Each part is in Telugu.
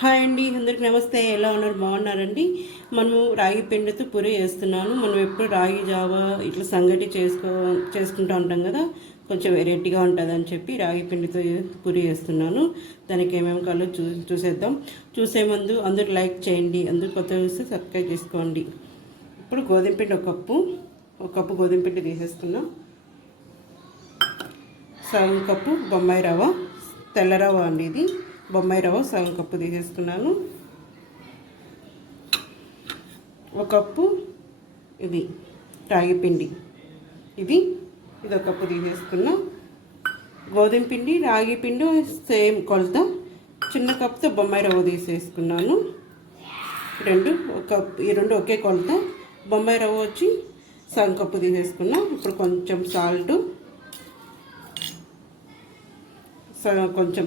హాయ్ అండి, అందరికి నమస్తే. ఎలా ఉన్నారు? బాగున్నారండి. మనము రాగి పిండితో పూరి చేస్తున్నాను. మనం ఎప్పుడు రాగి జావా ఇట్లా సంగటి చేసుకుంటూ ఉంటాం కదా, కొంచెం వెరైటీగా ఉంటుందని చెప్పి రాగి పిండితో పూరి చేస్తున్నాను. దానికి ఏమేమి కావాలో చూసేద్దాం. చూసే ముందు అందరూ లైక్ చేయండి, అందరూ కొత్త చూస్తే సబ్స్క్రైబ్ చేసుకోండి. ఇప్పుడు గోధుమ పిండి ఒక కప్పు గోధుమ పిండి తీసేసుకున్నాం. సగం కప్పు బొంబాయి రవ్వ, తెల్ల రవ్వ అండి ఇది. బొంబాయి రవ్వ సగం కప్పు తీసేసుకున్నాను. ఒక కప్పు ఇది రాగి పిండి, ఇది ఒక కప్పు తీసేసుకున్నా. గోధుమ పిండి రాగి పిండి సేమ్ కొలత. చిన్న కప్పుతో బొంబాయి రవ్వ తీసేసుకున్నాను. ఈ రెండు ఒకే కొలత. బొంబాయి రవ్వ వచ్చి సగం కప్పు తీసేసుకున్నా. ఇప్పుడు కొంచెం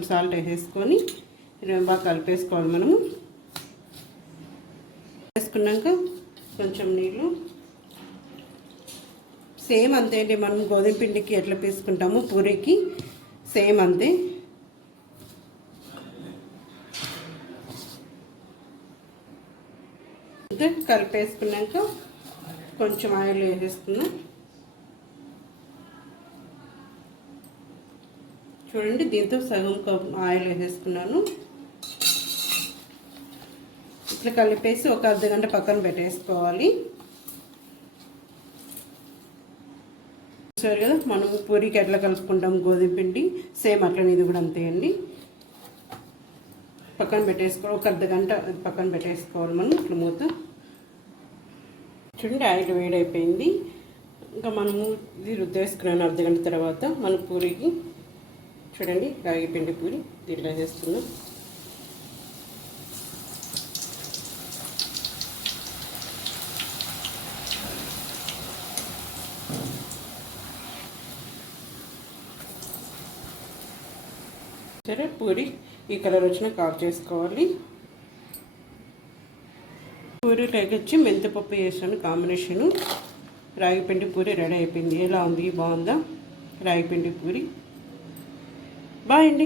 సాల్ట్ వేసేసుకొని బాగా కలిపేసుకోవాలి. మనము వేసుకున్నాక కొంచెం నీళ్ళు, సేమ్ అంతే అండి. మనం గోధుమ పిండికి ఎట్లా వేసుకుంటామో పూరికి సేమ్ అంతే. కలిపేసుకున్నాక కొంచెం ఆయిల్ వేసేసుకున్నాం. చూడండి, దీంతో సగం కప్ ఆయిల్ వేసేసుకున్నాను. ఇట్లా కలిపేసి ఒక అర్ధగంట పక్కన పెట్టేసుకోవాలి. సరే కదా, మనం పూరికి ఎట్లా కలుపుకుంటాం గోధుమ పిండి సేమ్ అట్లనే ఇది కూడా అంతే అండి. పక్కన పెట్టేసుకోవాలి, ఒక అర్ధగంట పక్కన పెట్టేసుకోవాలి మనం. ఇట్లా మూత. చూడండి, ఆయిల్ వేడైపోయింది. ఇంకా మనము ఇది రుద్దేసుకున్నాను అర్ధగంట తర్వాత మన పూరికి. చూడండి, రాగి పిండి పూరి దీంట్లో చేస్తున్నాం. సరే, పూరి ఈ కలర్ వచ్చినాక ఆఫ్ చేసుకోవాలి. పూరీలోకి వచ్చి మెంతిపప్పు వేసాను కాంబినేషను. రాగి పిండి పూరి రెడీ అయిపోయింది. ఎలా ఉంది? బాగుందా రాగి పిండి పూరి? బాయ్ అండి.